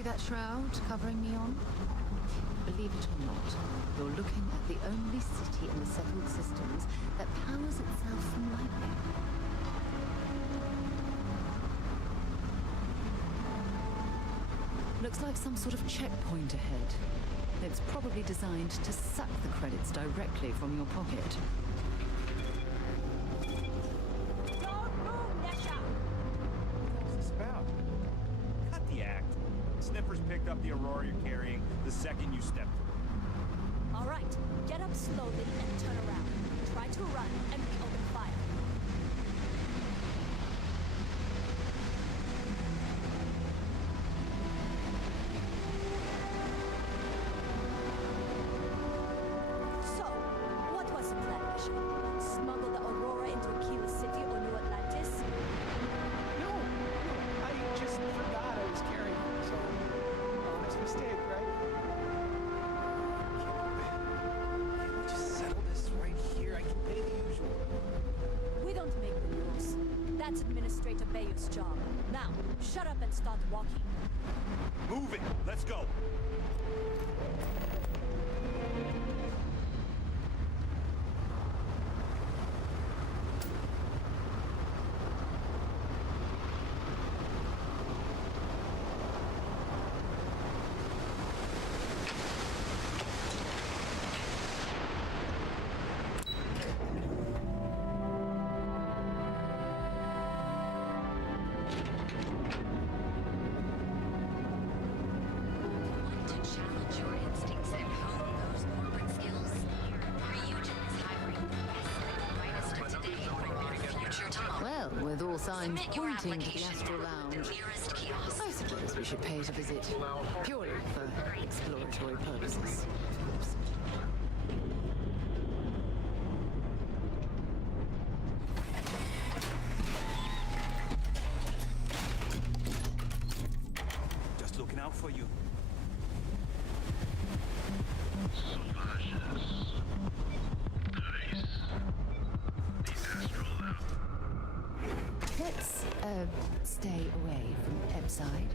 See that shroud covering Neon? Believe it or not, you're looking at the only city in the settled systems that powers itself from lightning. Looks like some sort of checkpoint ahead. It's probably designed to suck the credits directly from your pocket. Don't move, Nesha! What's this about? Cut the act. Sniffers picked up the Aurora you're carrying the second you stepped through. All right, get up slowly and turn around. Try to run and we open fire. So, what was the plan, Nesha? Smuggle the Aurora into Aquila City or New Atlantis? No, I just forgot I was carrying it, so honest mistake, right? Can we just settle this right here? I can pay the usual. We don't make the rules. That's Administrator Bayou's job. Now, shut up and start walking. Move it! Let's go! To challenge your instincts and hone those morbid skills, Ryujin is hiring the best and brightest of today for your future tomorrow. Well, with all signs Submit your pointing to the application Astral at Lounge, the nearest kiosk. I suppose we should pay it a visit, purely for exploratory purposes. Just looking out for you. Let's, stay away from Epside.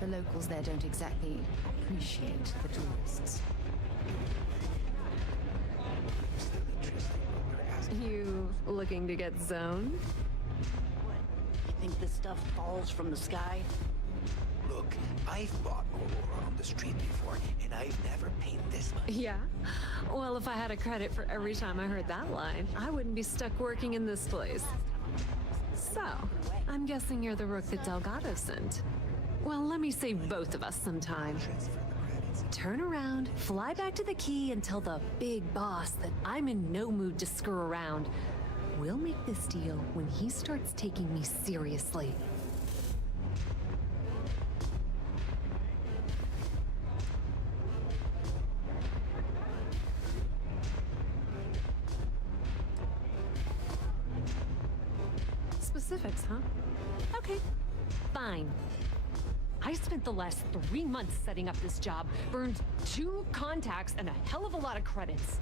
The locals there don't exactly appreciate the tourists. You looking to get zoned? You think this stuff falls from the sky? Look, I've bought Aurora on the street before, and I've never paid this much. Yeah? Well, if I had a credit for every time I heard that line, I wouldn't be stuck working in this place. So, I'm guessing you're the rook that Delgado sent. Well, let me save both of us some time. Turn around, fly back to the key, and tell the big boss that I'm in no mood to screw around. We'll make this deal when he starts taking me seriously. Specifics, huh? Okay, fine. I spent the last 3 months setting up this job, burned 2 contacts and a hell of a lot of credits.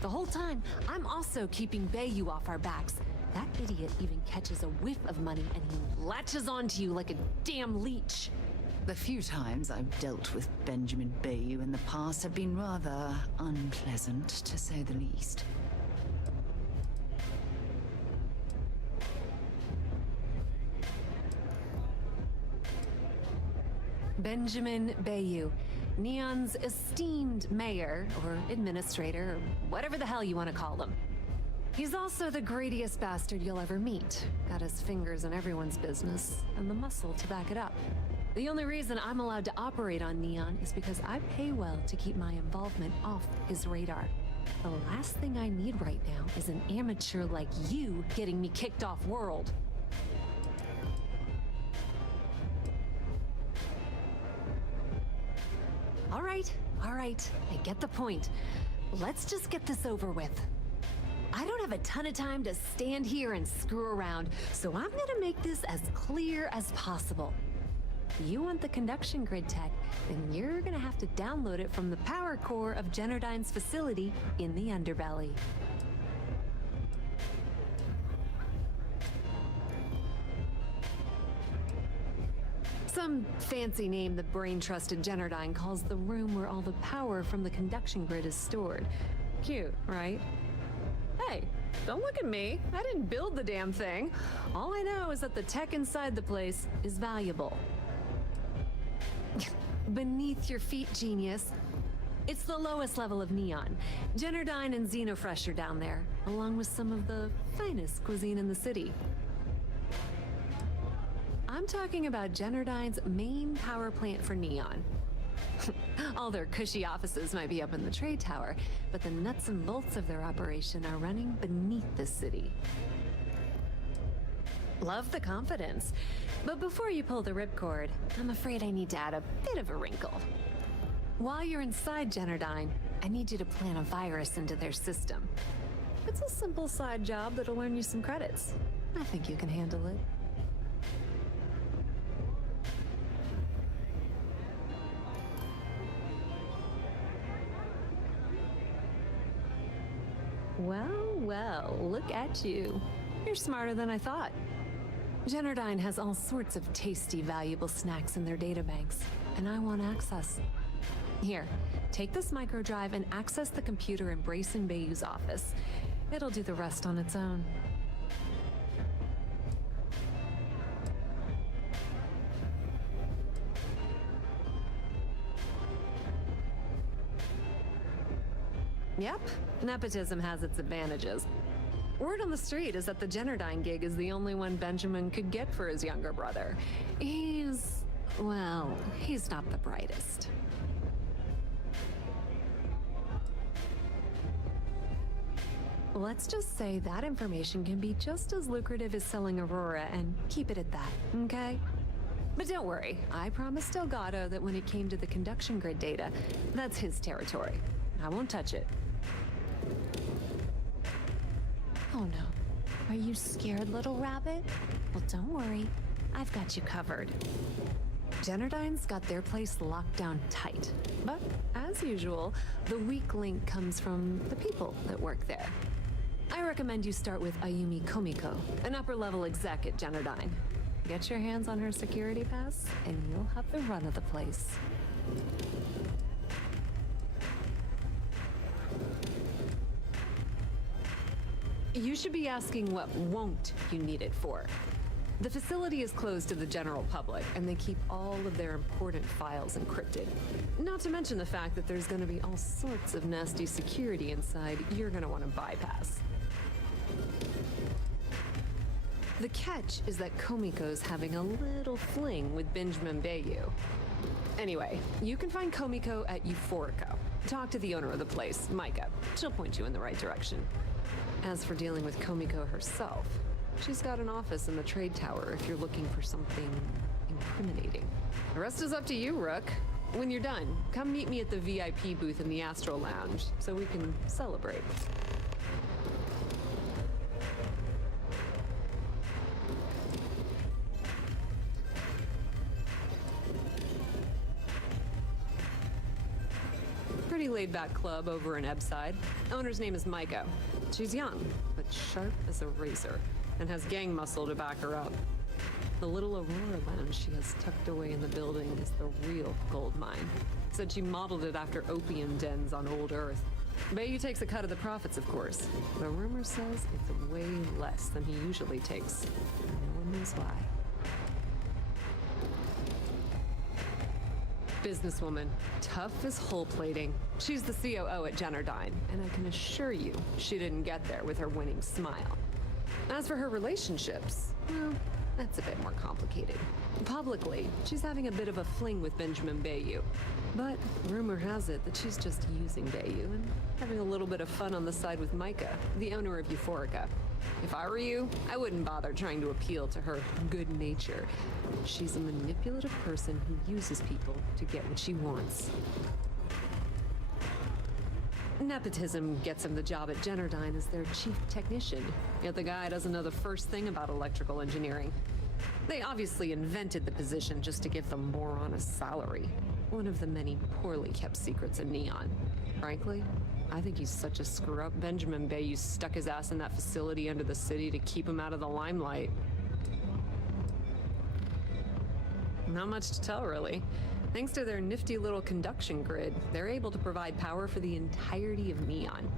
The whole time, I'm also keeping Bayou off our backs. That idiot even catches a whiff of money and he latches onto you like a damn leech. The few times I've dealt with Benjamin Bayou in the past have been rather unpleasant, to say the least. Benjamin Bayou, Neon's esteemed mayor, or administrator, or whatever the hell you want to call him. He's also the greediest bastard you'll ever meet. Got his fingers in everyone's business, and the muscle to back it up. The only reason I'm allowed to operate on Neon is because I pay well to keep my involvement off his radar. The last thing I need right now is an amateur like you getting me kicked off world. All right, I get the point. Let's just get this over with. I don't have a ton of time to stand here and screw around, so I'm gonna make this as clear as possible. You want the conduction grid tech, then you're gonna have to download it from the power core of Generdyne's facility in the underbelly. Some fancy name the brain-trusted Generdyne calls the room where all the power from the conduction grid is stored. Cute, right? Hey, don't look at me. I didn't build the damn thing. All I know is that the tech inside the place is valuable. Beneath your feet, genius. It's the lowest level of Neon. Generdyne and Xenofresh are down there, along with some of the finest cuisine in the city. I'm talking about Generdyne's main power plant for Neon. All their cushy offices might be up in the trade tower, but the nuts and bolts of their operation are running beneath the city. Love the confidence. But before you pull the ripcord, I'm afraid I need to add a bit of a wrinkle. While you're inside Generdyne, I need you to plant a virus into their system. It's a simple side job that'll earn you some credits. I think you can handle it. Well, well, look at you. You're smarter than I thought. Generdyne has all sorts of tasty, valuable snacks in their databanks, and I want access. Here, take this microdrive and access the computer in Brayson Bayou's office. It'll do the rest on its own. Yep, nepotism has its advantages. Word on the street is that the Generdyne gig is the only one Benjamin could get for his younger brother. Well, he's not the brightest. Let's just say that information can be just as lucrative as selling Aurora, and keep it at that, okay? But don't worry, I promised Delgado that when it came to the conduction grid data, that's his territory. I won't touch it. Oh no. Are you scared, little rabbit? Well, don't worry. I've got you covered. Generdyne's got their place locked down tight. But, as usual, the weak link comes from the people that work there. I recommend you start with Ayumi Komiko, an upper-level exec at Generdyne. Get your hands on her security pass, and you'll have the run of the place. You should be asking what won't you need it for. The facility is closed to the general public, and they keep all of their important files encrypted. Not to mention the fact that there's going to be all sorts of nasty security inside you're going to want to bypass. The catch is that Komiko's having a little fling with Benjamin Bayou. Anyway, you can find Komiko at Euphorica. Talk to the owner of the place, Micah. She'll point you in the right direction. As for dealing with Komiko herself, she's got an office in the trade tower if you're looking for something incriminating. The rest is up to you, Rook. When you're done, come meet me at the VIP booth in the Astro Lounge so we can celebrate. Pretty laid-back club over in Ebbside. Owner's name is Micah. She's young, but sharp as a razor, and has gang muscle to back her up. The little Aurora lounge she has tucked away in the building is the real gold mine. Said she modeled it after opium dens on old Earth. Bayou takes a cut of the profits, of course. The rumor says it's way less than he usually takes. No one knows why. Businesswoman, tough as hull plating. She's the COO at Generdyne, and I can assure you she didn't get there with her winning smile. As for her relationships, well, that's a bit more complicated. Publicly, she's having a bit of a fling with Benjamin Bayou. But rumor has it that she's just using Bayou and having a little bit of fun on the side with Micah, the owner of Euphorica. If I were you, I wouldn't bother trying to appeal to her good nature. She's a manipulative person who uses people to get what she wants. Nepotism gets him the job at Generdyne as their chief technician, yet the guy doesn't know the first thing about electrical engineering. They obviously invented the position just to give them more on a salary. One of the many poorly kept secrets in Neon. Frankly, I think he's such a screw-up Benjamin Bayou stuck his ass in that facility under the city to keep him out of the limelight. Not much to tell, really. Thanks to their nifty little conduction grid, they're able to provide power for the entirety of Neon.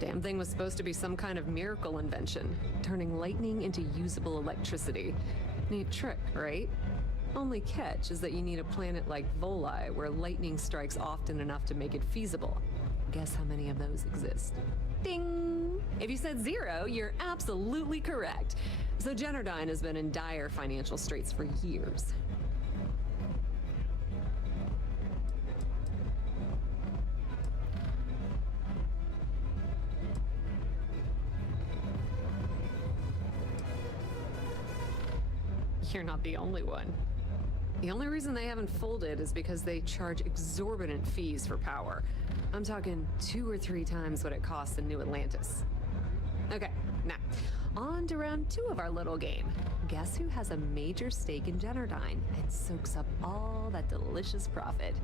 Damn thing was supposed to be some kind of miracle invention, turning lightning into usable electricity. Neat trick, right? Only catch is that you need a planet like Voli, where lightning strikes often enough to make it feasible. Guess how many of those exist? Ding! If you said 0, you're absolutely correct. So Generdyne has been in dire financial straits for years. You're not the only one. The only reason they haven't folded is because they charge exorbitant fees for power. I'm talking 2 or 3 times what it costs in New Atlantis. Okay, now, on to round 2 of our little game. Guess who has a major stake in Generdyne and soaks up all that delicious profit?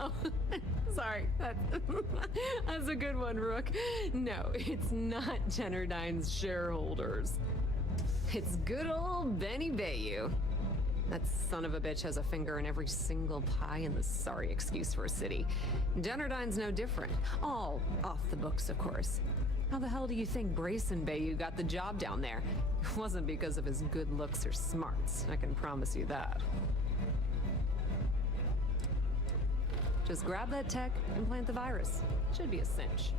Oh, sorry. That's a good one, Rook. No, it's not Generdyne's shareholders. It's good old Benny Bayou. That son of a bitch has a finger in every single pie in the sorry excuse for a city. Generdyne's no different. All off the books, of course. How the hell do you think Brayson Bayou got the job down there? It wasn't because of his good looks or smarts, I can promise you that. Just grab that tech and plant the virus. Should be a cinch.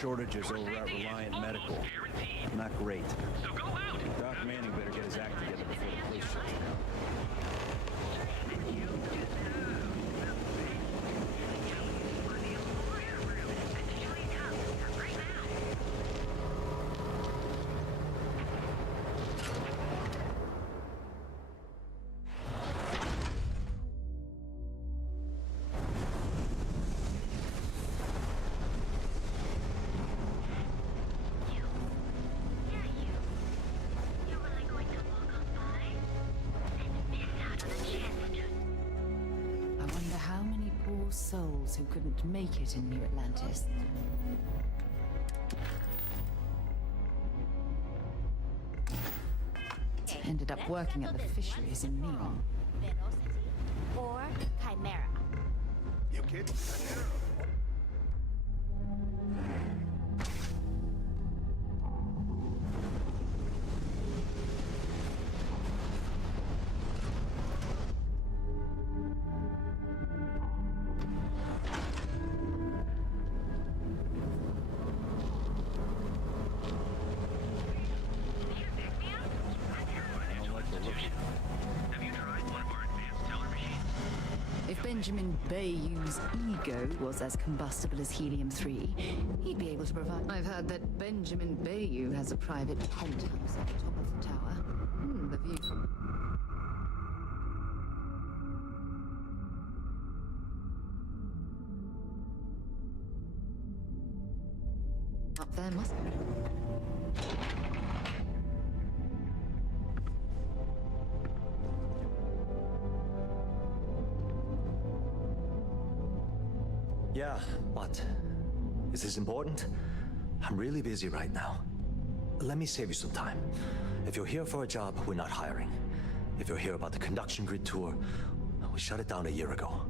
Shortages over at Reliant Medical. Not great. So go out. Doc Manning better get his act together before the police shuts down. Souls who couldn't make it in New Atlantis. Ended up working at the fisheries in Neon. Or Chimera. You kidding? Chimera? Benjamin Bayou's ego was as combustible as helium-3, he'd be able to provide... I've heard that Benjamin Bayou has a private penthouse at the top of the tower. The view from... Up there must be... Yeah, what? Is this important? I'm really busy right now. Let me save you some time. If you're here for a job, we're not hiring. If you're here about the conduction grid tour, we shut it down a year ago.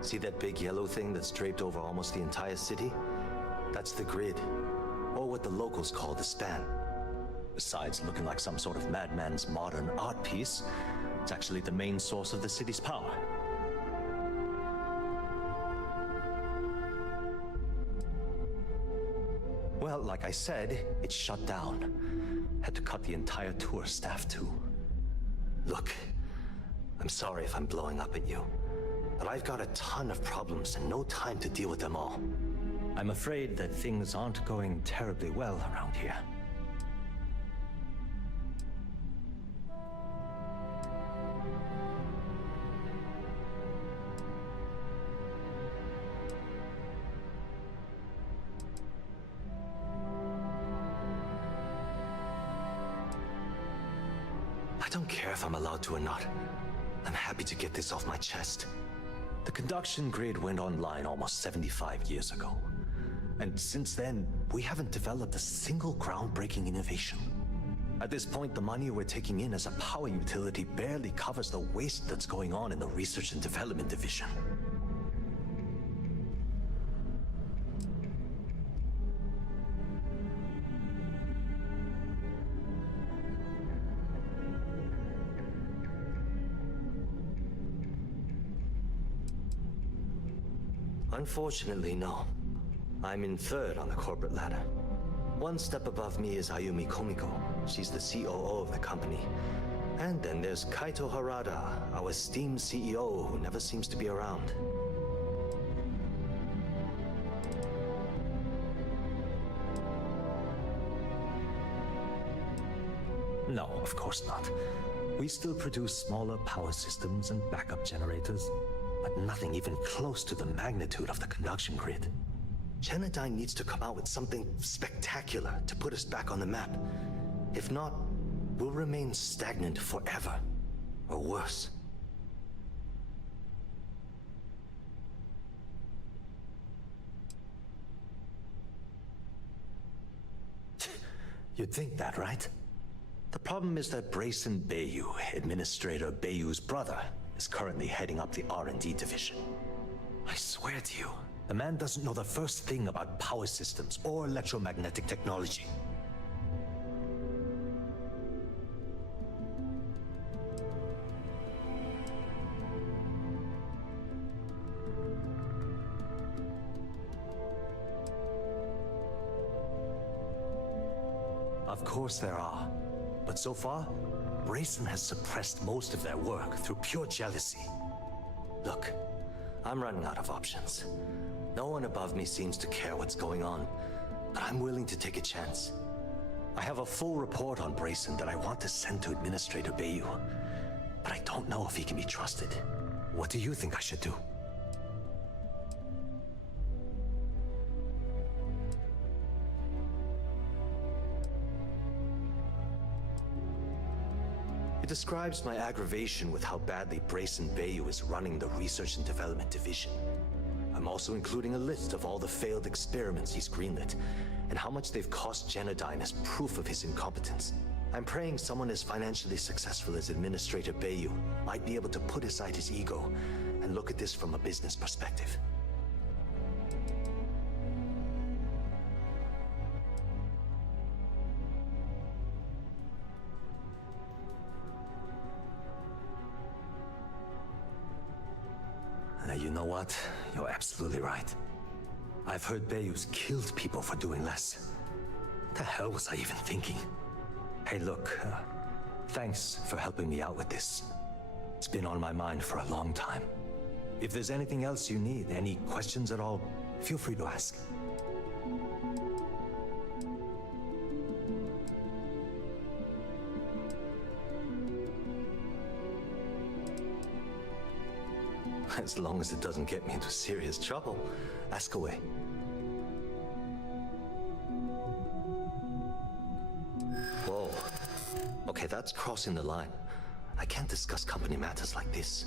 See that big yellow thing that's draped over almost the entire city? That's the grid, or what the locals call the span. Besides looking like some sort of madman's modern art piece, it's actually the main source of the city's power. Well, like I said, it's shut down. Had to cut the entire tour staff too. Look, I'm sorry if I'm blowing up at you, but I've got a ton of problems and no time to deal with them all. I'm afraid that things aren't going terribly well around here. I don't care if I'm allowed to or not. I'm happy to get this off my chest. The conduction grid went online almost 75 years ago. And since then, we haven't developed a single groundbreaking innovation. At this point, the money we're taking in as a power utility barely covers the waste that's going on in the research and development division. Unfortunately, no. I'm in third on the corporate ladder. One step above me is Ayumi Komiko. She's the COO of the company. And then there's Kaito Harada, our esteemed CEO who never seems to be around. No, of course not. We still produce smaller power systems and backup generators, but nothing even close to the magnitude of the conduction grid. Genodyne needs to come out with something spectacular to put us back on the map. If not, we'll remain stagnant forever, or worse. You'd think that, right? The problem is that Brayson Bayou, Administrator Bayou's brother, is currently heading up the R&D division. I swear to you, the man doesn't know the first thing about power systems or electromagnetic technology. Of course there are. But so far, Brayson has suppressed most of their work through pure jealousy. Look, I'm running out of options. No one above me seems to care what's going on, but I'm willing to take a chance. I have a full report on Brayson that I want to send to Administrator Bayou, but I don't know if he can be trusted. What do you think I should do? It describes my aggravation with how badly Brayson Bayou is running the research and development division. I'm also including a list of all the failed experiments he's greenlit, and how much they've cost Genodyne as proof of his incompetence. I'm praying someone as financially successful as Administrator Bayou might be able to put aside his ego and look at this from a business perspective. You know what? You're absolutely right. I've heard Bayou's killed people for doing less. What the hell was I even thinking? Hey, look, Thanks for helping me out with this. It's been on my mind for a long time. If there's anything else you need, any questions at all, feel free to ask. As long as it doesn't get me into serious trouble, ask away. Whoa. Okay, that's crossing the line. I can't discuss company matters like this.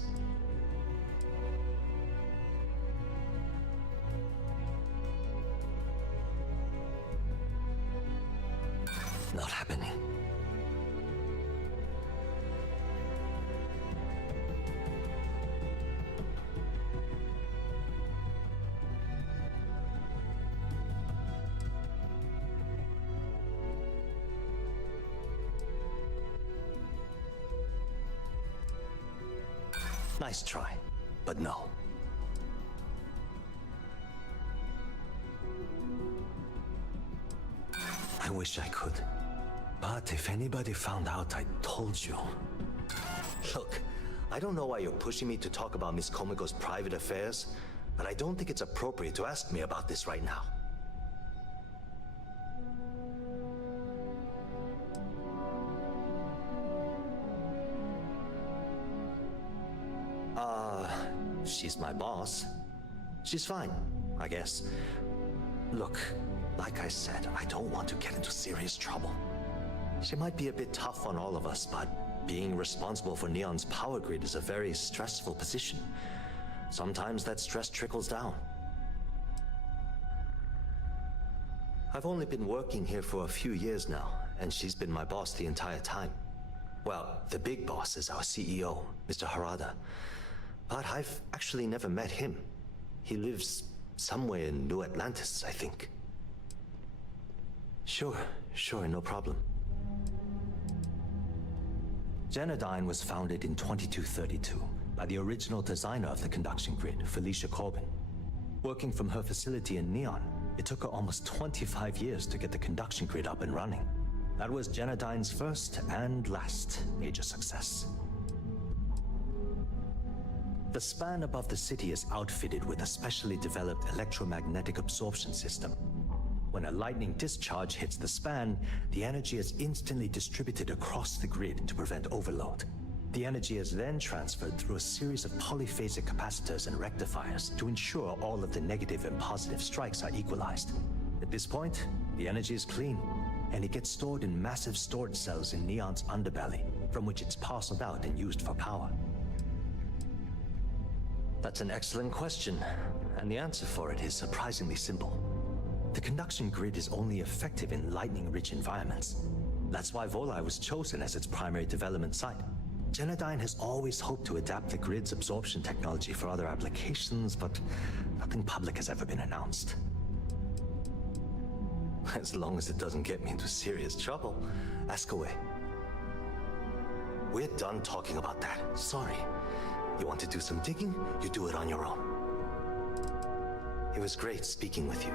Not happening. Nice try, but no. I wish I could. But if anybody found out I told you... Look, I don't know why you're pushing me to talk about Miss Komiko's private affairs, but I don't think it's appropriate to ask me about this right now. She's my boss. She's fine, I guess. Look, like I said, I don't want to get into serious trouble. She might be a bit tough on all of us, but being responsible for Neon's power grid is a very stressful position. Sometimes that stress trickles down. I've only been working here for a few years now, and she's been my boss the entire time. Well, the big boss is our CEO, Mr. Harada. But I've actually never met him. He lives somewhere in New Atlantis, I think. Sure, no problem. Genodyne was founded in 2232 by the original designer of the conduction grid, Felicia Corbin. Working from her facility in Neon, it took her almost 25 years to get the conduction grid up and running. That was Genodyne's first and last major success. The span above the city is outfitted with a specially developed electromagnetic absorption system. When a lightning discharge hits the span, the energy is instantly distributed across the grid to prevent overload. The energy is then transferred through a series of polyphasic capacitors and rectifiers to ensure all of the negative and positive strikes are equalized. At this point, the energy is clean, and it gets stored in massive storage cells in Neon's underbelly, from which it's parceled out and used for power. That's an excellent question, and the answer for it is surprisingly simple. The conduction grid is only effective in lightning-rich environments. That's why Volai was chosen as its primary development site. Genodyne has always hoped to adapt the grid's absorption technology for other applications, but nothing public has ever been announced. As long as it doesn't get me into serious trouble, ask away. We're done talking about that. Sorry. You want to do some digging? You do it on your own. It was great speaking with you.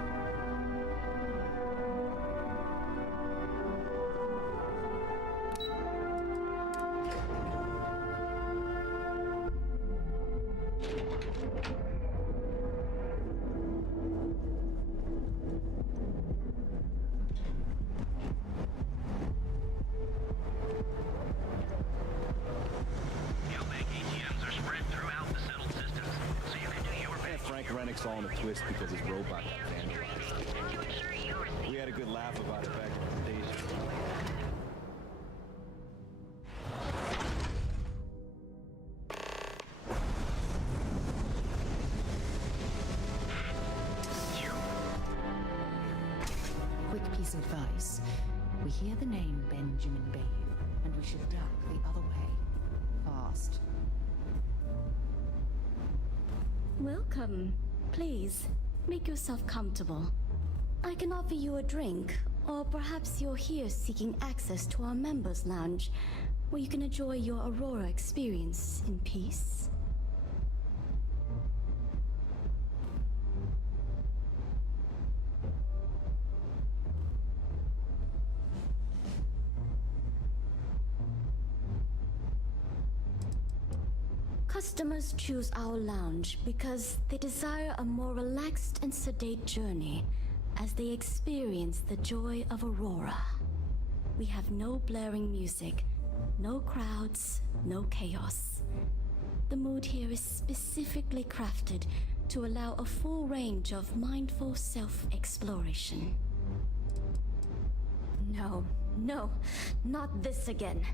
Rennick's all in a twist because his robot got vandalized. We had a good laugh about it back in the days. Quick piece of advice. We hear the name Benjamin Bayou, and we should duck the other way. Fast. Welcome. Please, make yourself comfortable. I can offer you a drink, or perhaps you're here seeking access to our members' lounge, where you can enjoy your Aurora experience in peace. Customers choose our lounge because they desire a more relaxed and sedate journey as they experience the joy of Aurora. We have no blaring music, no crowds, no chaos. The mood here is specifically crafted to allow a full range of mindful self-exploration. No, not this again.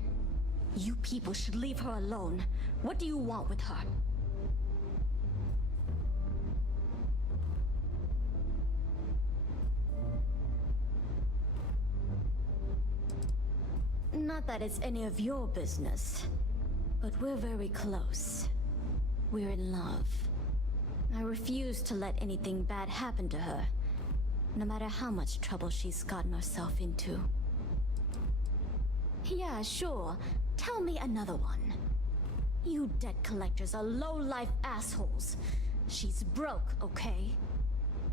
You people should leave her alone. What do you want with her? Not that it's any of your business, but we're very close. We're in love. I refuse to let anything bad happen to her, no matter how much trouble she's gotten herself into. Yeah, sure. Tell me another one. You debt collectors are low-life assholes. She's broke, okay?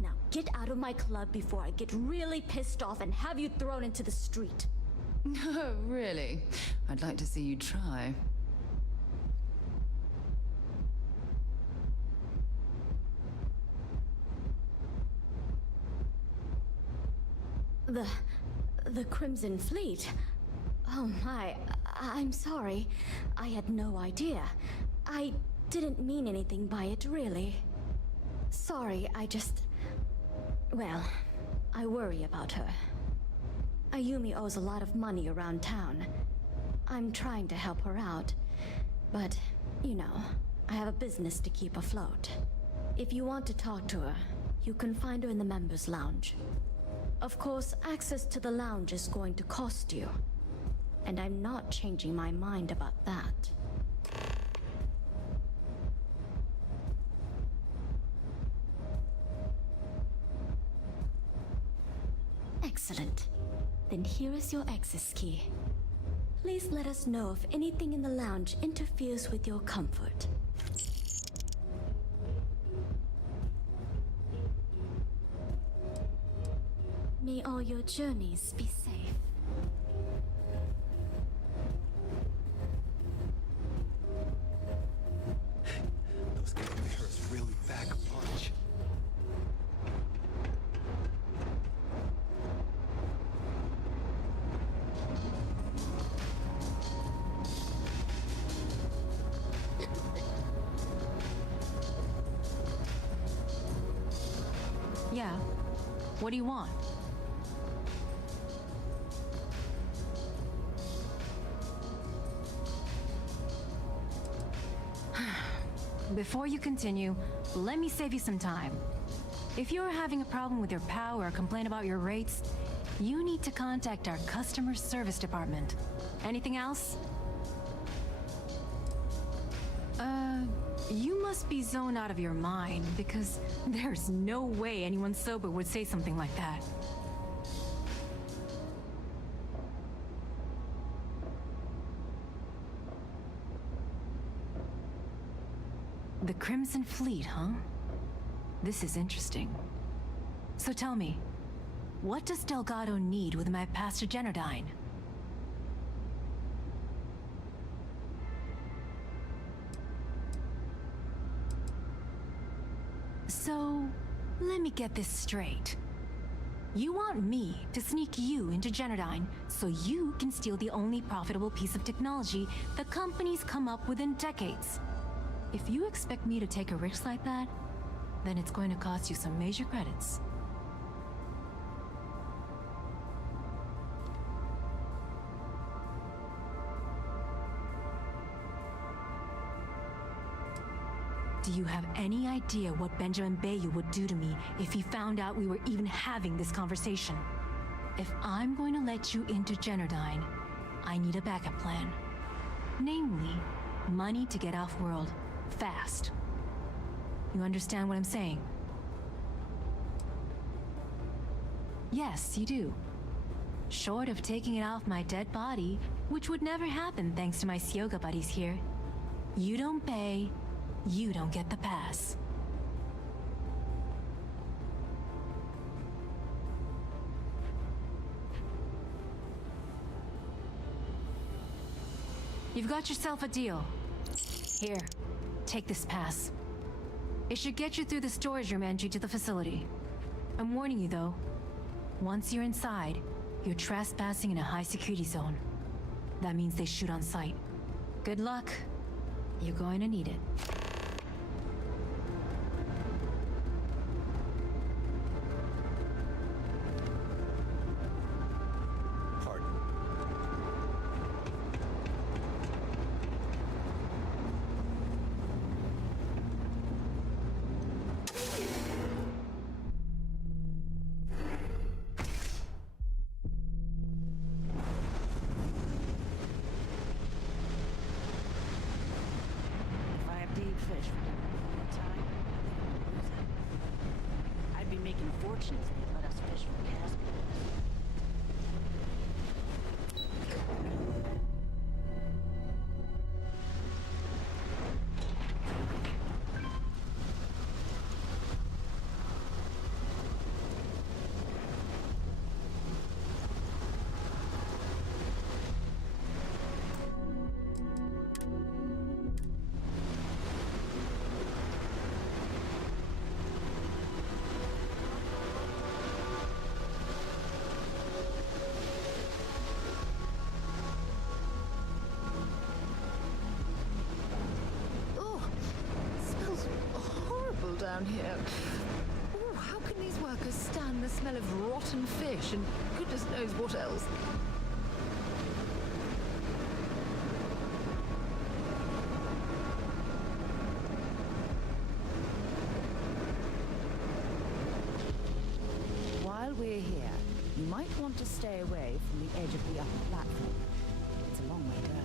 Now get out of my club before I get really pissed off and have you thrown into the street. No, really? I'd like to see you try. The Crimson Fleet? Oh my, I'm sorry. I had no idea. I didn't mean anything by it, really. Sorry, well, I worry about her. Ayumi owes a lot of money around town. I'm trying to help her out, but, you know, I have a business to keep afloat. If you want to talk to her, you can find her in the members' lounge. Of course, access to the lounge is going to cost you, and I'm not changing my mind about that. Excellent. Then here is your access key. Please let us know if anything in the lounge interferes with your comfort. May all your journeys be safe. Those cameras really pack a punch. Yeah. What do you want? Before you continue, let me save you some time. If you're having a problem with your POW or complain about your rates, you need to contact our customer service department. Anything else? You must be zoned out of your mind, because there's no way anyone sober would say something like that. The Crimson Fleet, huh? This is interesting. So tell me, what does Delgado need with my Pastor Generdine? So, let me get this straight. You want me to sneak you into Generdine so you can steal the only profitable piece of technology the company's come up with in decades. If you expect me to take a risk like that, then it's going to cost you some major credits. Do you have any idea what Benjamin Bayou would do to me if he found out we were even having this conversation? If I'm going to let you into Generdine, I need a backup plan. Namely, money to get off-world, fast. You understand what I'm saying? Yes, you do. Short of taking it off my dead body, which would never happen thanks to my Syoga buddies here. You don't pay, you don't get the pass. You've got yourself a deal. Here, take this pass. It should get you through the storage room entry to the facility. I'm warning you though. Once you're inside, you're trespassing in a high security zone. That means they shoot on sight. Good luck. You're going to need it. Pardon. If I have to eat fish for dinner one more time, I think I'm gonna lose it. I'd be making fortunes if they let us fish for Caspian. Oh, smells horrible down here. Oh, how can these workers stand the smell of rotten fish and goodness knows what else? While we're here, you might want to stay away from the edge of the upper platform. It's a long way down.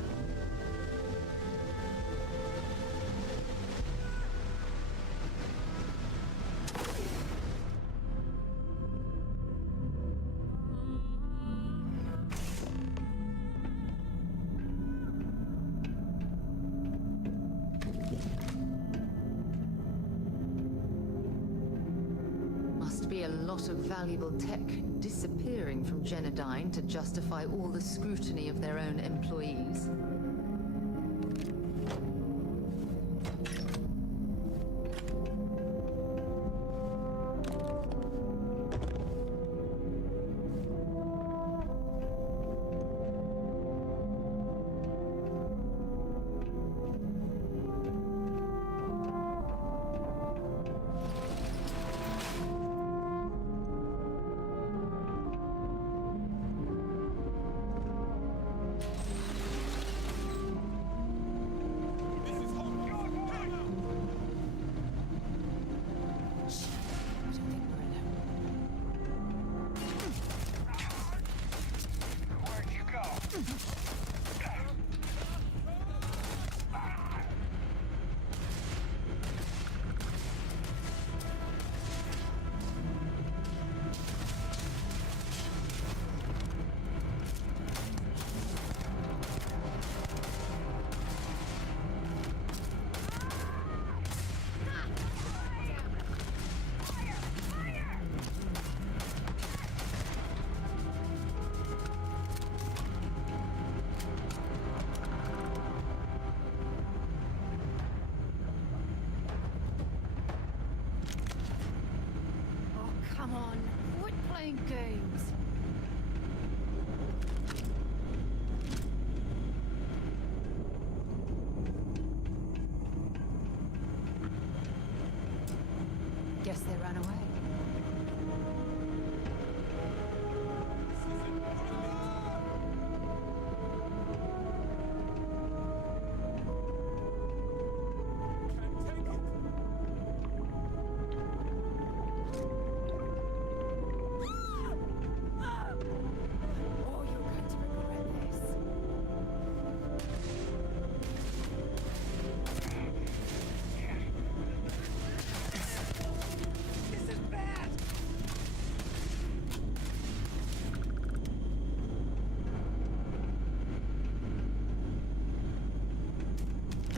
Must be a lot of valuable tech disappearing from Genodyne to justify all the scrutiny of their own employees. Come on, quit playing games. Guess they ran away.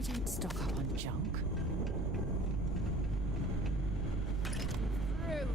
Don't stock up on junk. Through.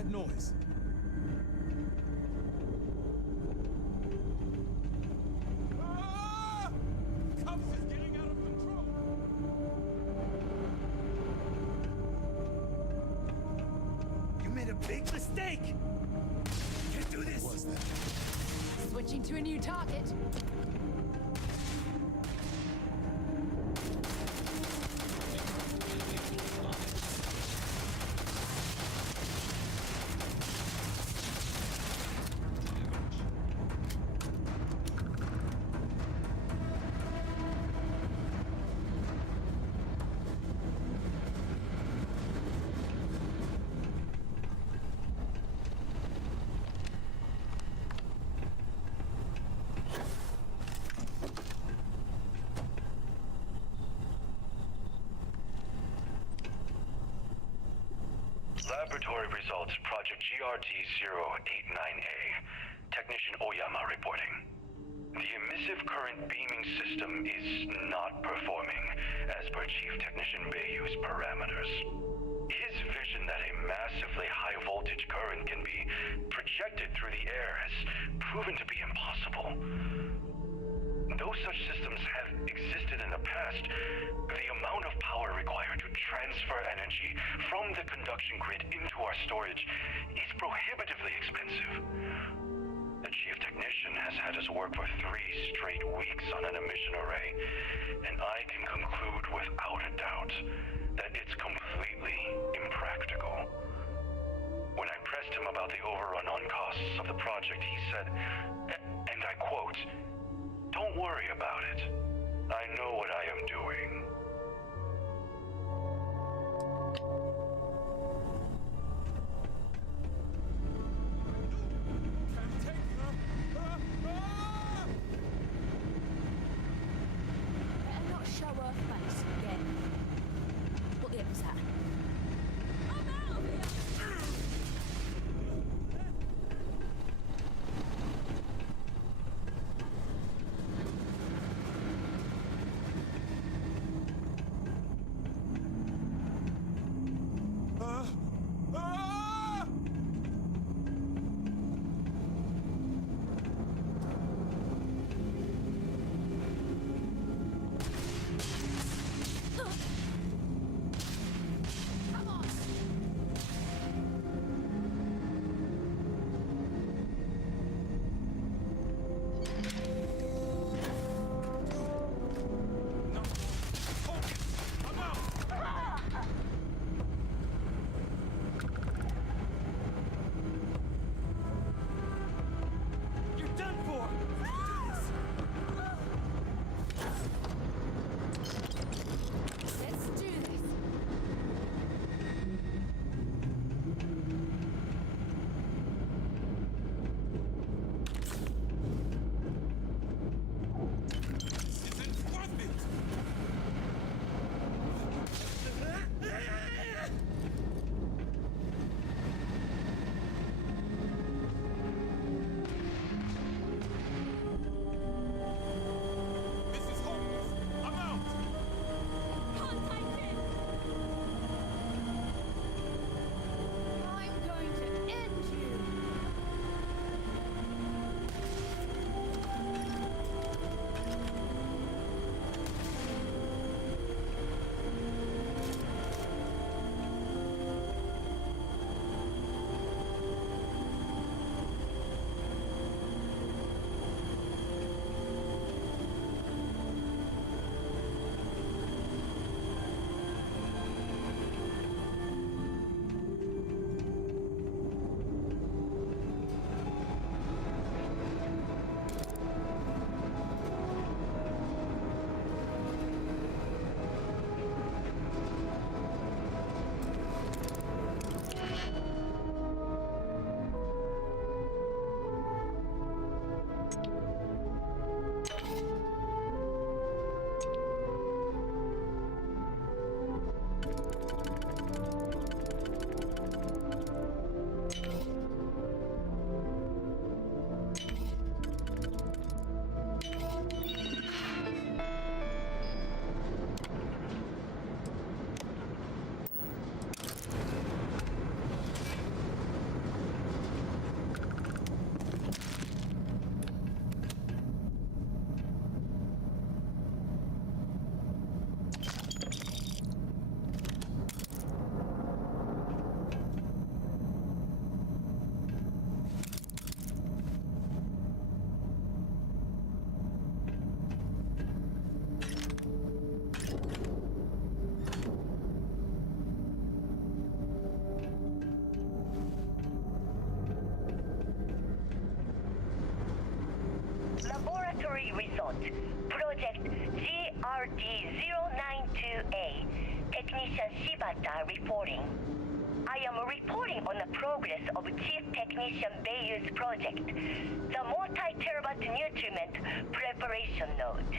that noise? Ah! Cups is getting out of control. You made a big mistake! Can't do this! What was that? Switching to a new target. Laboratory results, Project GRD-089A. Technician Oyama reporting. The emissive current beaming system is not performing as per Chief Technician Bayou's parameters. His vision that a massively high voltage current can be projected through the air has proven to be impossible. Though such systems have existed in the past, the amount of power required to transfer energy from the conduction grid into our storage is prohibitively expensive. The chief technician has had us work for 3 straight weeks on an emission array, and I can conclude without a doubt that it's completely impractical. When I pressed him about the overrun on costs of the project, he said, and I quote, "Don't worry about it. I know what I am doing." Better not show her face again. What the heck was that? I'm out of here! Laboratory result. Project GRD-092A. Technician Shibata reporting. I am reporting on the progress of Chief Technician Beiyu's project, the multi-terabyte nutriment preparation node.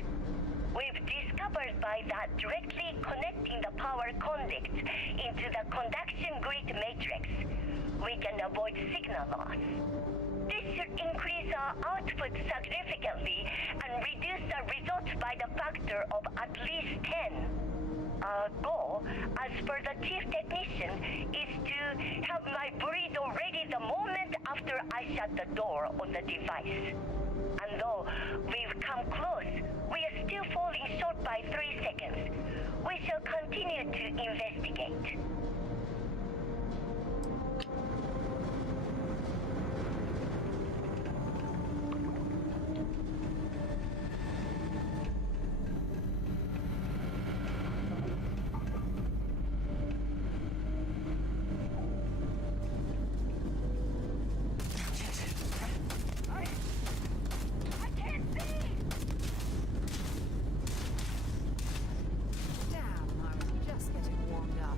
We've discovered by that directly connecting the power conducts into the conduction grid matrix, we can avoid signal loss. This should increase our output significantly and reduce the results by the factor of at least 10. Our goal, as per the chief technician, is to have my burrito ready the moment after I shut the door on the device. And though we've come close, we are still falling short by 3 seconds. We shall continue to investigate. Damn, I was just getting warmed up.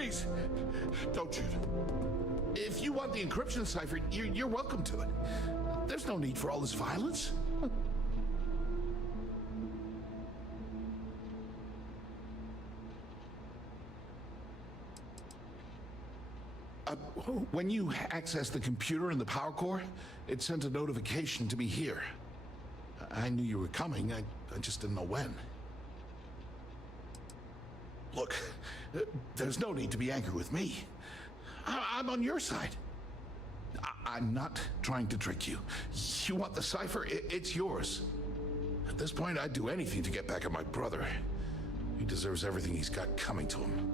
Please, don't shoot. If you want the encryption cipher, you're welcome to it. There's no need for all this violence. When you access the computer and the power core, it sent a notification to me here. I knew you were coming, I just didn't know when. Look, there's no need to be angry with me. I'm on your side. I'm not trying to trick you. You want the cipher? It's yours. At this point, I'd do anything to get back at my brother. He deserves everything he's got coming to him.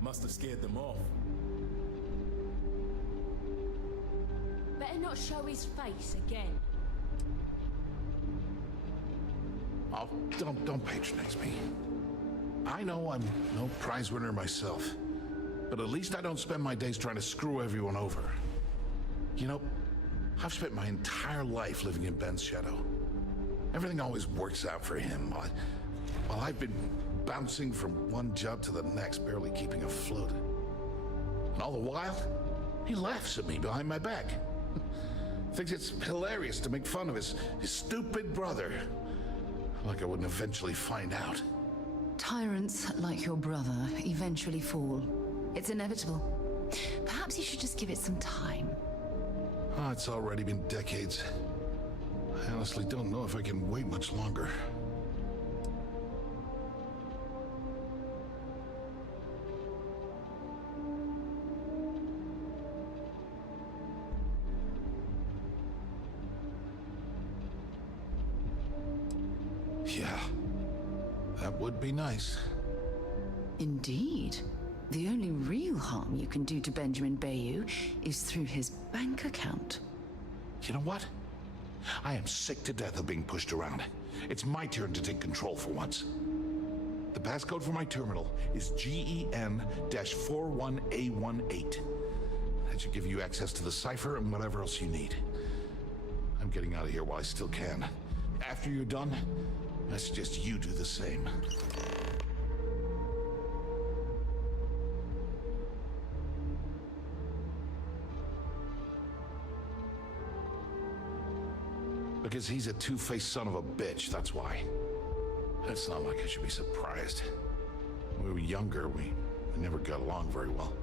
Must have scared them off. Better not show his face again. Oh, don't patronize me. I know I'm no prize winner myself, but at least I don't spend my days trying to screw everyone over. You know, I've spent my entire life living in Ben's shadow. Everything always works out for him, while I've been bouncing from one job to the next, barely keeping afloat. And all the while, he laughs at me behind my back. Thinks it's hilarious to make fun of his stupid brother. Like I wouldn't eventually find out. Tyrants like your brother eventually fall. It's inevitable. Perhaps you should just give it some time. Oh, it's already been decades. I honestly don't know if I can wait much longer. Yeah, that would be nice. Indeed. The only real harm you can do to Benjamin Bayou is through his bank account. You know what? I am sick to death of being pushed around. It's my turn to take control for once. The passcode for my terminal is GEN-41A18. That should give you access to the cipher and whatever else you need. I'm getting out of here while I still can. After you're done, I suggest you do the same. Because he's a two-faced son of a bitch, that's why. It's not like I should be surprised. When we were younger, we never got along very well.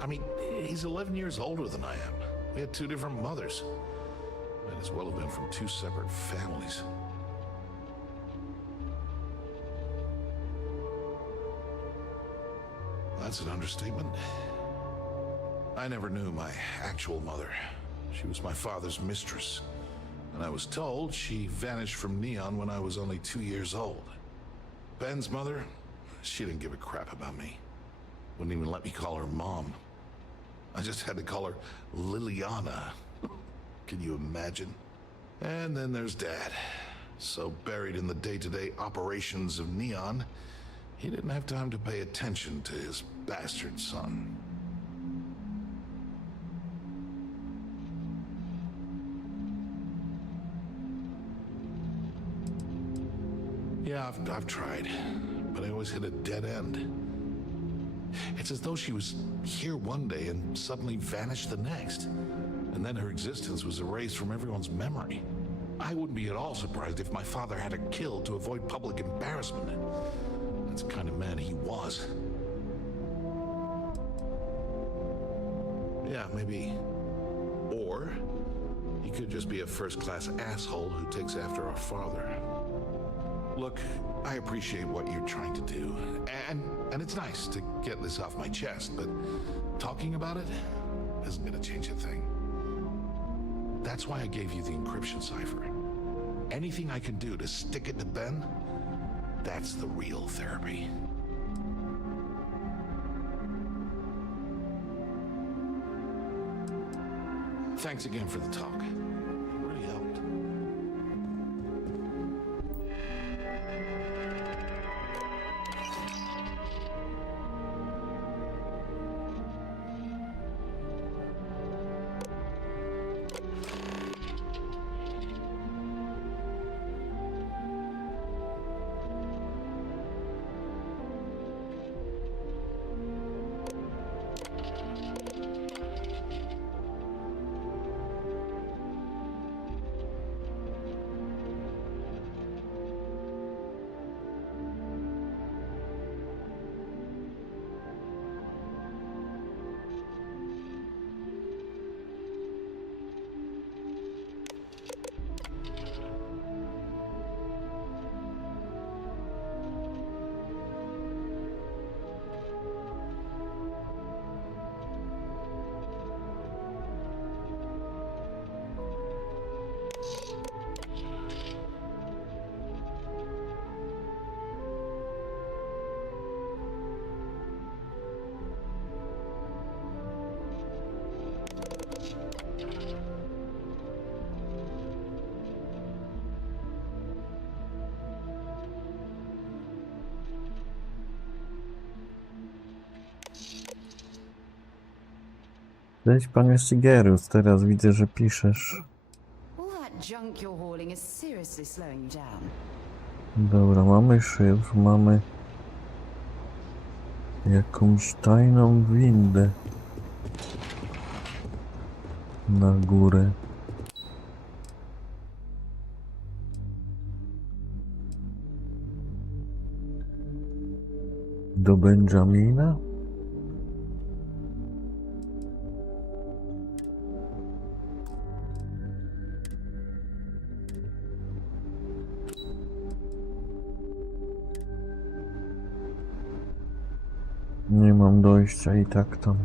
I mean, he's 11 years older than I am. We had two different mothers. Might as well have been from two separate families. That's an understatement. I never knew my actual mother. She was my father's mistress. And I was told she vanished from Neon when I was only 2 years old. Ben's mother, she didn't give a crap about me. Wouldn't even let me call her mom. I just had to call her Liliana. Can you imagine? And then there's Dad. So buried in the day-to-day operations of Neon, he didn't have time to pay attention to his bastard son. Yeah, I've tried, but I always hit a dead end. It's as though she was here one day and suddenly vanished the next. And then her existence was erased from everyone's memory. I wouldn't be at all surprised if my father had her killed to avoid public embarrassment. That's the kind of man he was. Yeah, maybe. Or he could just be a first-class asshole who takes after our father. Look, I appreciate what you're trying to do, and it's nice to get this off my chest, but talking about it isn't gonna change a thing. That's why I gave you the encryption cipher. Anything I can do to stick it to Ben, that's the real therapy. Thanks again for the talk. It really helped. Cześć, panie Shigerus, teraz widzę, że piszesz. All that junk you're hauling is seriously slowing you down. Dobra, mamy szyfr, mamy jakąś tajną windę na górę. Do Benjamina? Nie mam dojścia i tak tam.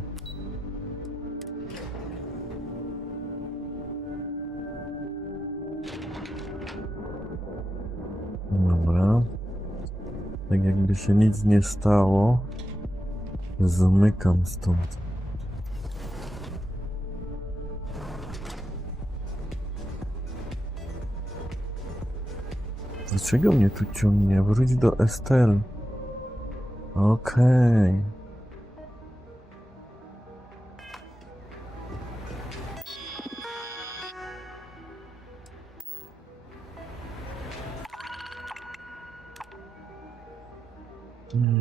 Dobra. Tak jakby się nic nie stało. Zamykam stąd. Dlaczego mnie tu ciągnie? Wróć do Estel. Okej.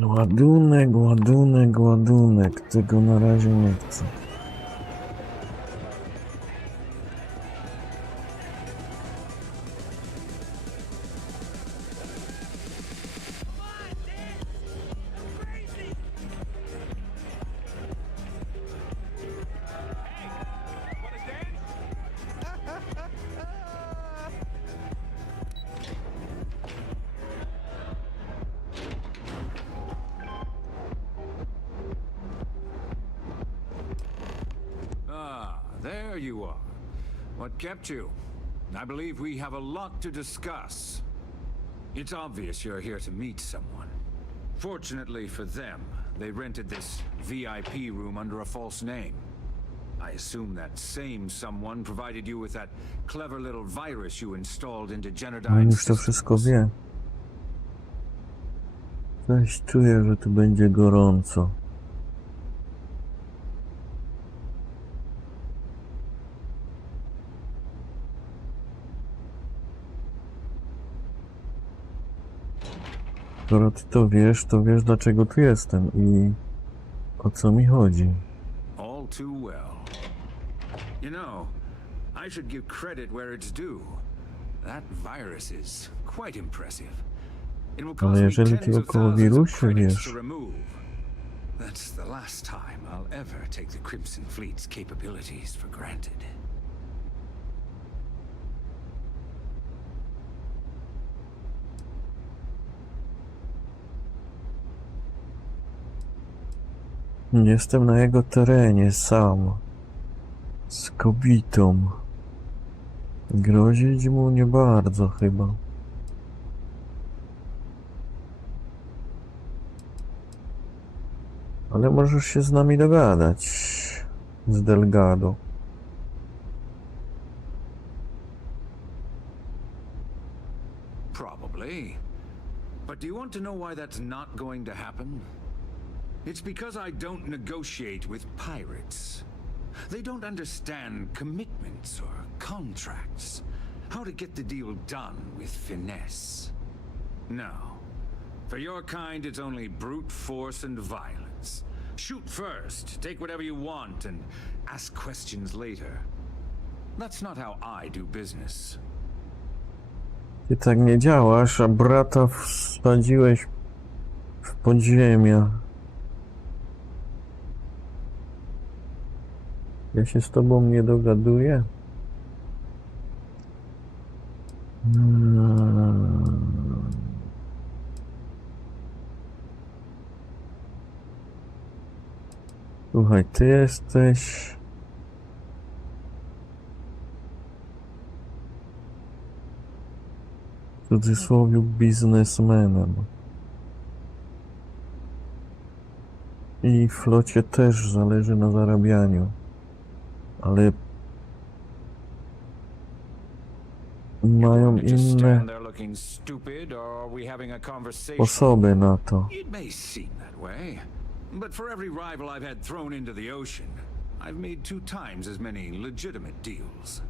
Ładunek, ładunek, ładunek. Tego na razie nie chcę. There you are. What kept you? I believe we have a lot to discuss. It's obvious you're here to meet someone. Fortunately for them, they rented this VIP room under a false name. I assume that same someone provided you with that clever little virus you installed into On Genodyne's już to wszystko wie. Coś czuję, że tu będzie gorąco. Skoro ty to wiesz dlaczego tu jestem i o co mi chodzi. All too well. You know, I should give credit where it's due. That virus is quite impressive. It will cost Ale me jeżeli tens ty of około thousands of wirusie credits wiesz, to remove. That's the last time I'll ever take the Crimson Fleet's capabilities for granted. jestem na jego terenie sam, z kobietą. Grozić mu nie bardzo chyba. Ale możesz się z nami dogadać, z Delgado. Probably. But do you want to know why that's not going to happen? It's because I don't negotiate with pirates. They don't understand commitments or contracts. How to get the deal done with finesse. No. For your kind, it's only brute force and violence. Shoot first, take whatever you want, and ask questions later. That's not how I do business. Ty tak nie działasz, a brata wsadziłeś w podziemia. Ja się z tobą nie dogaduję. Słuchaj, ty jesteś... w cudzysłowie biznesmenem. I flocie też zależy na zarabianiu. Ale mają inne sposoby na to. It may seem that way, but for every rival I've had thrown into the ocean, I've made 2 times as many legitimate deals.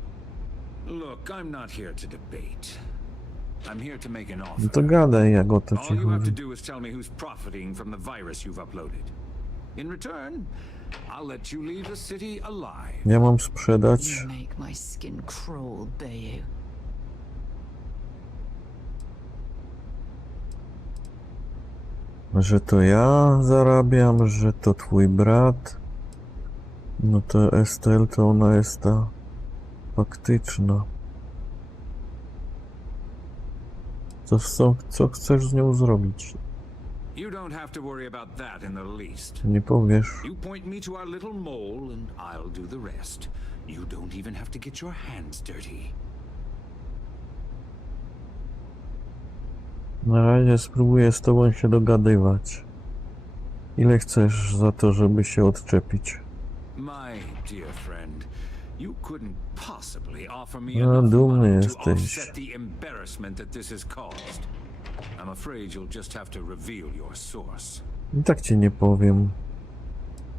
Look, I'm not here to debate. I'm here to make an offer. No to gadaj, jak o to ci All you have to chodzi. do is tell me who's profiting from the virus you've uploaded. In return, I'll let you leave the city alive. Ja mam sprzedać. You make my skin crawl, Bayu. Że to ja zarabiam, że to twój brat. No to Estelle to ona jest ta faktyczna. Co chcesz z nią zrobić? You don't have to worry about that in the least. Nie powiesz. You point me to our little mole and I'll do the rest. You don't even have to get your hands dirty. Na razie spróbuję z tobą się dogadywać. Ile chcesz za to, żeby się odczepić? My dear friend, you couldn't possibly offer me A, enough dumny money to jesteś. offset the embarrassment that this has caused. I'm afraid you'll just have to reveal your source. I tak ci nie powiem.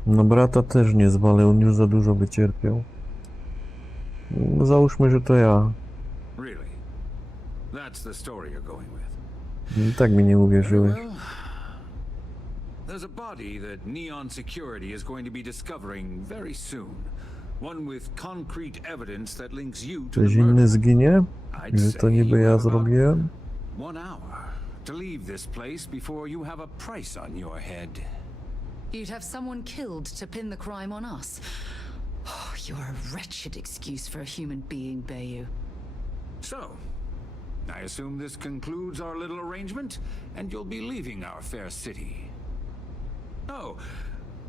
No brata też nie zwalę, on już za dużo wycierpiał. No, załóżmy, że to ja. Really? That's the story you're going with. I tak mi nie uwierzyłeś. Well, there's a body that Neon Security is going to be discovering very soon. One with concrete evidence that links you to Ktoś the inny murder. zginie? I'd Że say to niby you ja have about zrobiłem? 1 hour to leave this place before you have a price on your head. You'd have someone killed to pin the crime on us. Oh, you're a wretched excuse for a human being, Bayu. So, I assume this concludes our little arrangement, and you'll be leaving our fair city. Oh,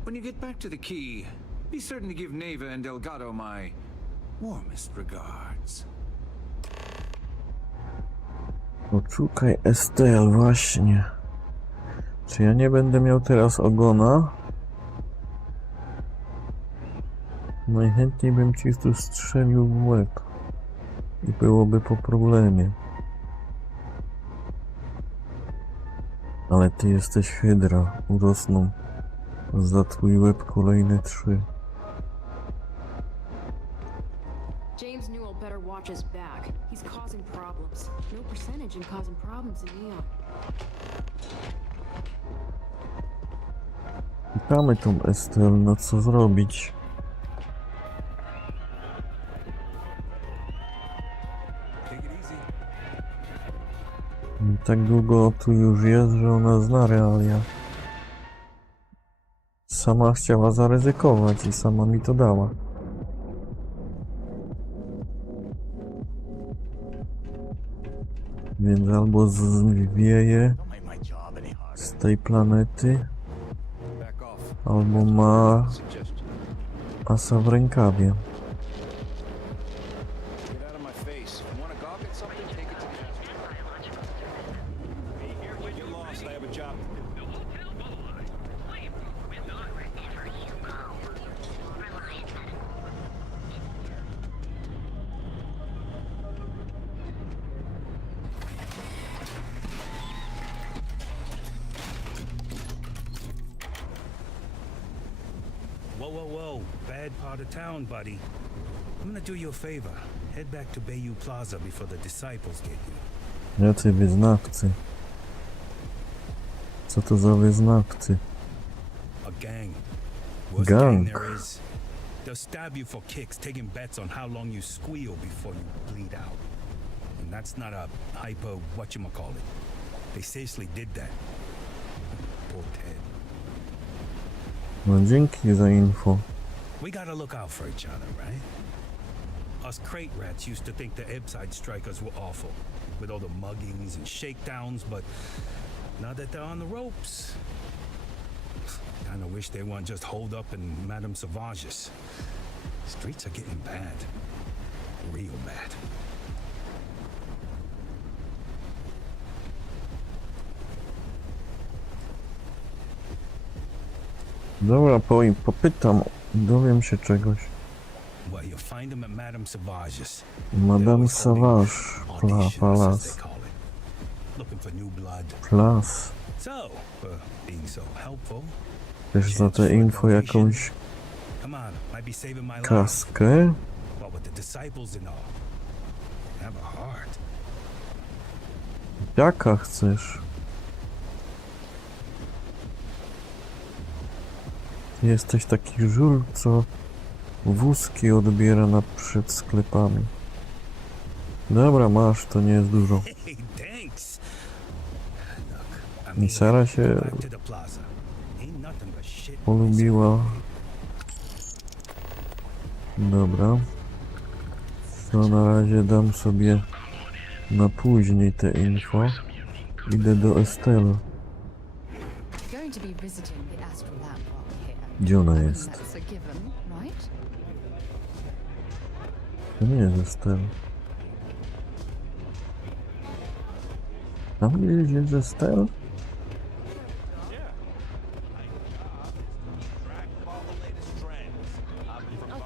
when you get back to the key, be certain to give Neva and Delgado my warmest regards. Poszukaj Estelle, właśnie. Czy ja nie będę miał teraz ogona? Najchętniej bym ci tu strzelił w łeb. I byłoby po problemie. Ale ty jesteś hydra. Urosną za twój łeb kolejne 3. James Newell better watch his back. He's causing problems. No percentage in causing problems in Neon. Pytamy tą Estelle, no co zrobić? Tak długo tu już jest, że ona zna realia. Sama chciała zaryzykować i sama mi to dała. Więc albo zwieje z tej planety, albo ma asa w rękawie. Whoa. Bad part of town, buddy. I'm gonna do you a favor. Head back to Bayou Plaza before the disciples get you. Jacy wyznawcy? Co to za wyznawcy? A gang. Worst Gang. there is. They'll stab you for kicks, taking bets on how long you squeal before you bleed out. And that's not a hyper whatchamacallit. They seriously did that. Poor Ted. No dzięki za info. We gotta look out for each other, right? Us crate rats used to think the Ebbside strikers were awful, with all the muggings and shakedowns, but now that they're on the ropes, kinda wish they weren't just holed up in Madame Sauvage's. Streets are getting bad. Real bad. Dobra, popytam, dowiem się czegoś. Well, you'll find them at Madame Sauvage's. Madame Savage, Palace. Looking for new blood. Plas. So, being so helpful, Też za te info jakąś Come on, might be saving my life. Kaskę. What with the disciples and all. Have a heart. Jaka chcesz? Jesteś taki żul, co wózki odbiera przed sklepami. Dobra, masz, to nie jest dużo. Hey, thanks. I Sara się Back to the plaza. Ain't nothing but shit. polubiła. Dobra. To na razie dam sobie na później te info. Idę do Estelle. Going to be visiting the astral lab while we're here. Gdzie ona I mean, jest? that's a given, right? To nie jest Estelle. Tam gdzieś jest Estelle?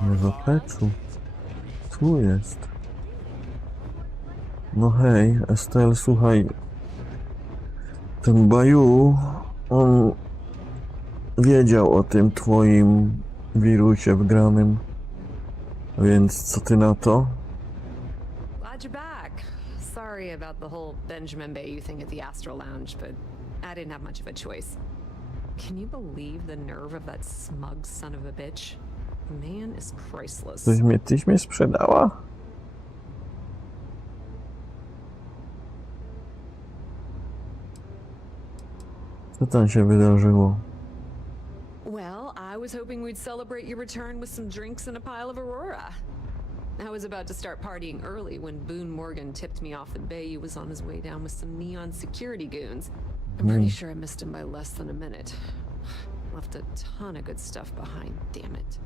Na zapleczu. Tu jest. No hej, Estelle, słuchaj. Ten Baju, on wiedział o tym twoim wirusie wgranym. Więc co ty na to? Glad you're back. Sorry about the whole Benjamin Bayou thing at the Astral Lounge, but I didn't have much of a choice. Can you believe the nerve of that smug son of a bitch? Man is priceless. Tyś mnie sprzedała? Co tam się wydarzyło? Well, I was hoping we'd celebrate your return with some drinks and a pile of Aurora. I was about to start partying early when Boone Morgan tipped me off that Bayou was on his way down with some neon security goons. I'm pretty sure I missed him by less than a minute. Left a ton of good stuff behind, damn it.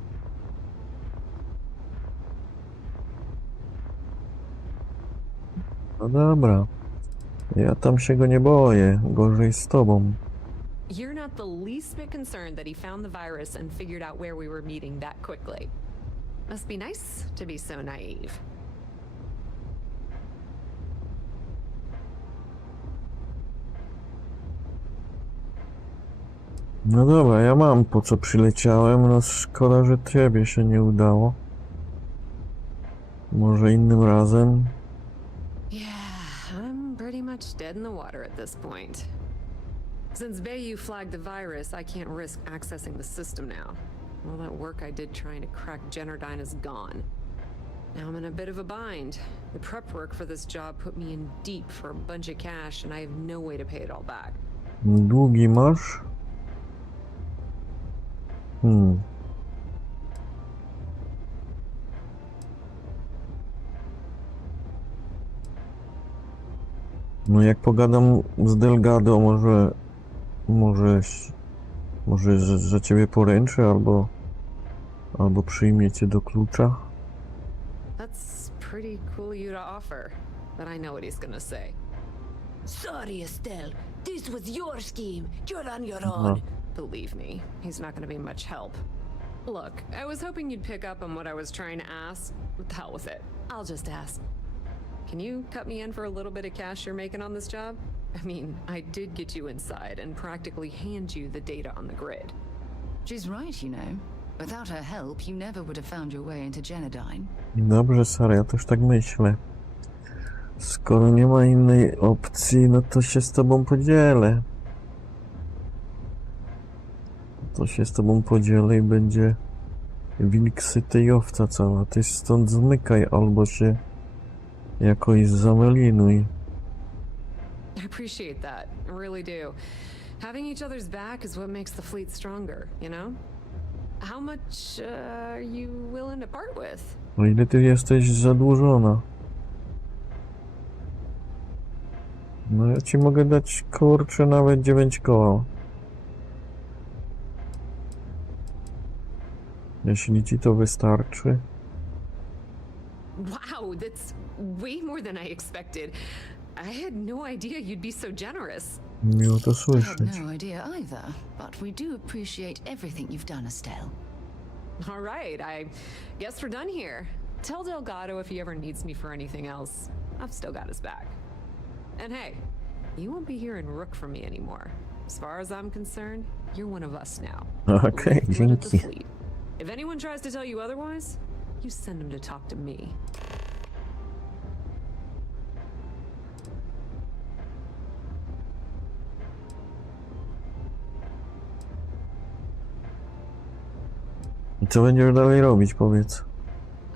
No dobra. Ja tam się go nie boję. Gorzej z tobą. You're not the least bit concerned that he found the virus and figured out where we were meeting that quickly. Must be nice to be so naive. No dobra, ja mam po co przyleciałem. No szkoda, że ciebie się nie udało. Może innym razem. Yeah, I'm pretty much dead in the water at this point. Since Bayou flagged the virus, I can't risk accessing the system now. All that work I did trying to crack Generdyne is gone. Now I'm in a bit of a bind. The prep work for this job put me in deep for a bunch of cash, and I have no way to pay it all back. Długi masz? No jak pogadam z Delgado, może że ciebie poręczy, albo przyjmie cię do klucza. That's pretty cool of you to offer, but I know what he's gonna say. Sorry, Estelle. This was your scheme. You're on your Uh-huh. own. Believe me, he's not gonna be much help. Look, I was hoping you'd pick up on what I was trying to ask. What the hell with it? I'll just ask. Can you cut me in for a little bit of cash you're making on this job? I mean, I did get you inside and practically hand you the data on the grid. She's right, you know. Without her help, you never would have found your way into Generdyne. Dobrze, Sara, ja też tak myślę. Skoro nie ma innej opcji, no to się z tobą podzielę. To się z tobą podzielę i będzie wilk syty i owca cała. Ty stąd zmykaj, albo się jakoś zamelinuj. I appreciate that. I really do. Having each other's back is what makes the fleet stronger, you know? How much are you willing to part with? O ile ty jesteś zadłużona? No ja ci mogę dać, kurczę, nawet 9 koła. Jeśli ci to wystarczy. Wow, that's way more than I expected. I had no idea you'd be so generous. Miło to I słyszeć. had no idea either, but we do appreciate everything you've done, Estelle. All right, I guess we're done here. Tell Delgado if he ever needs me for anything else. I've still got his back. And hey, you won't be hearing Rook from me anymore. As far as I'm concerned, you're one of us now. Okej, Lifeblood of the dzięki. fleet. If anyone tries to tell you otherwise, you send them to talk to me. I co będziesz dalej robić, powiedz?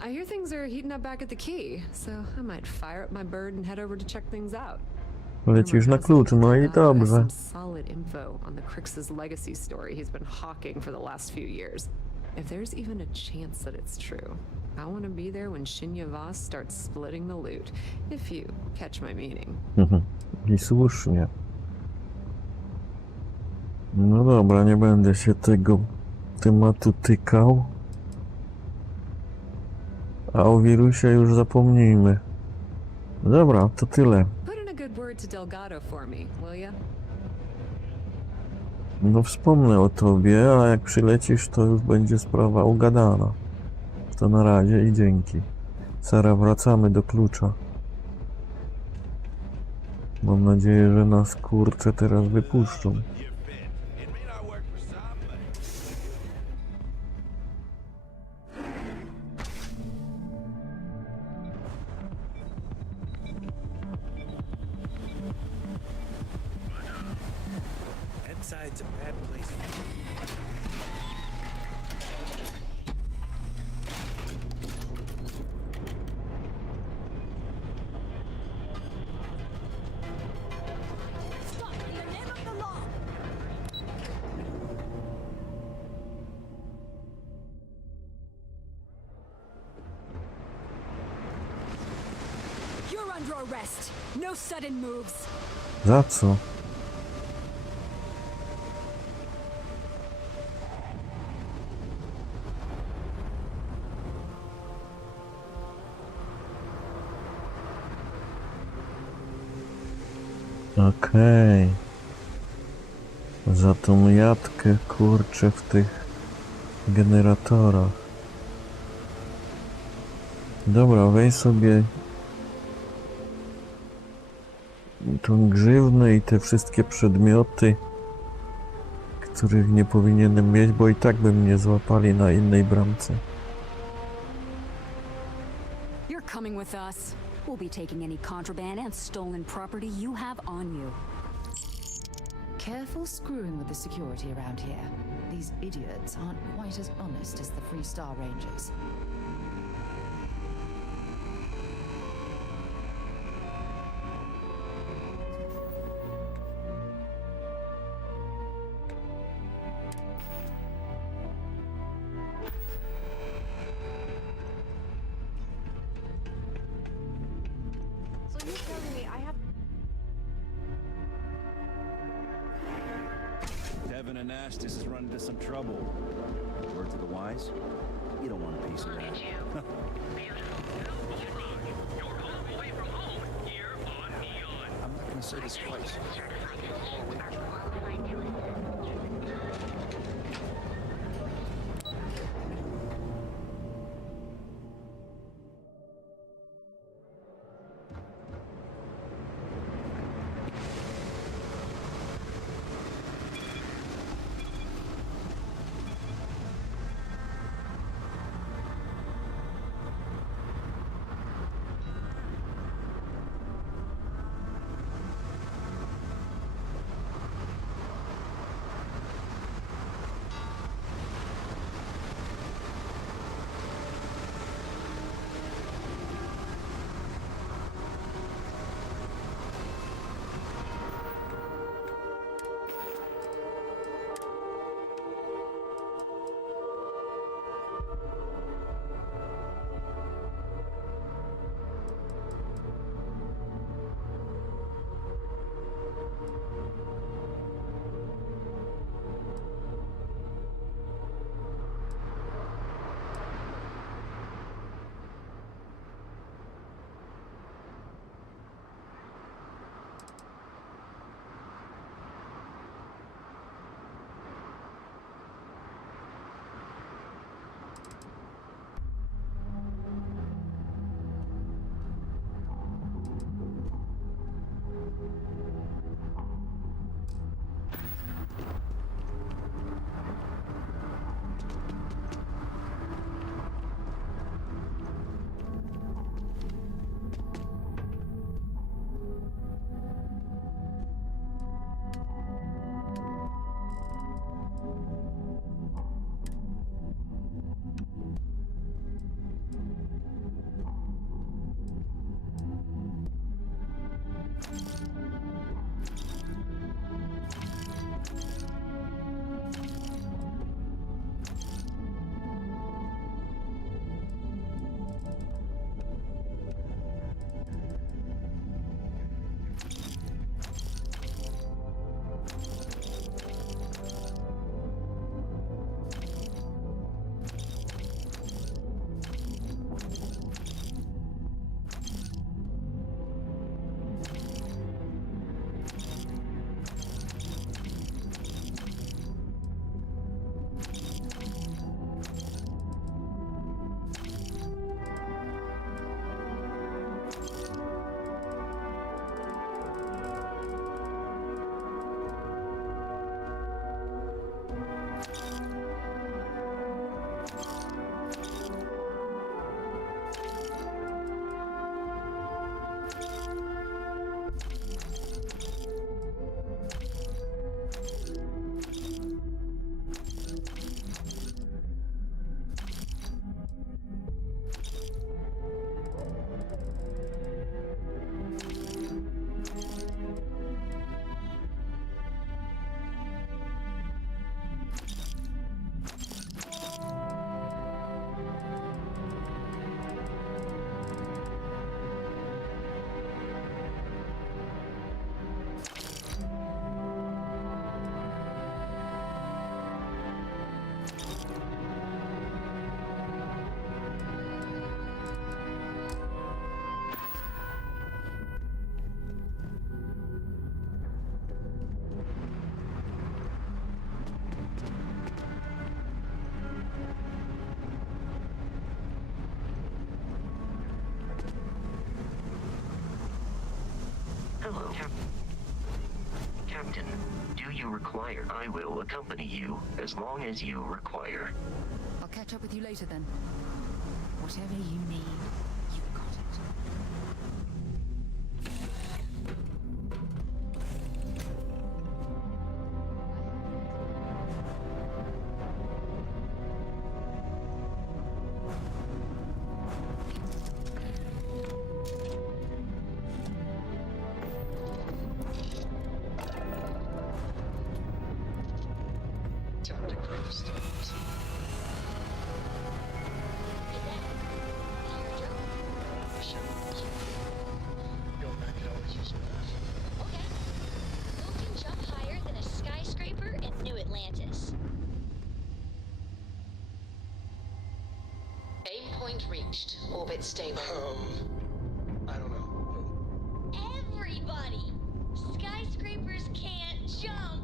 I hear things are heating up back at the key, so I might fire up my bird and head over to check things out. Lecisz na klucz, no i dobrze. Some solid info on the Crix's legacy story he's been hawking for the last few years. If there's even a chance that it's true, I want to be there when Shinya Voss starts splitting the loot. If you catch my meaning. I słusznie. No dobra, nie będę się tego tematu tykał. A o wirusie już zapomnijmy. Dobra, to tyle. Put in a good word to Delgado for me, will ya? No wspomnę o tobie, a jak przylecisz, to już będzie sprawa ugadana. To na razie i dzięki. Sara, wracamy do klucza. Mam nadzieję, że nas kurczę teraz wypuszczą. Inside's a bad place. You're under arrest. No sudden moves. Za co? Okej. Za tą jatkę, kurczę, w tych generatorach. Dobra, weź sobie tą grzywnę i te wszystkie przedmioty, których nie powinienem mieć, bo i tak by mnie złapali na innej bramce. You're coming with us. We'll be taking any contraband and stolen property you have on you. Careful screwing with the security around here. These idiots aren't quite as honest as the Free Star Rangers. So you're telling me I have... Devin and Astis is running into some trouble. Word to the wise? You don't want a piece of that. I'm not gonna say this twice. Hello, Captain. Do you require? I will accompany you as long as you require. I'll catch up with you later then. Whatever you need, you've got it. Time to clear the stones. Go back and always use math. Okay. Who can jump higher than a skyscraper in New Atlantis? Aim point reached. Orbit stable. I don't know. Everybody! Skyscrapers can't jump!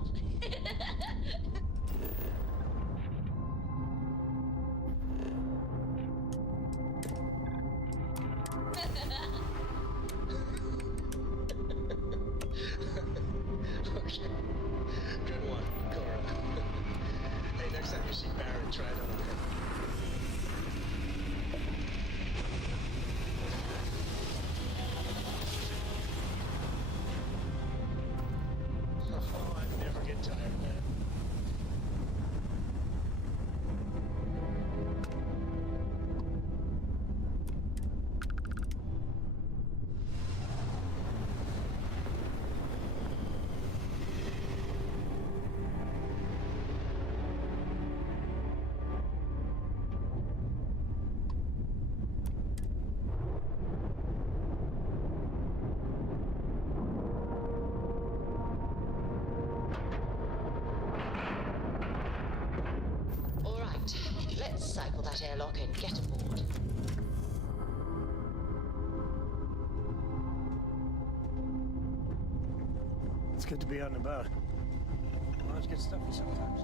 Okay. Good one, Cora. Hey, next time you see Barrett, try it on her. Oh, I never get tired of that. All right. Let's cycle that airlock and get aboard. It's good to be on the boat. Well, let's get stuffy sometimes.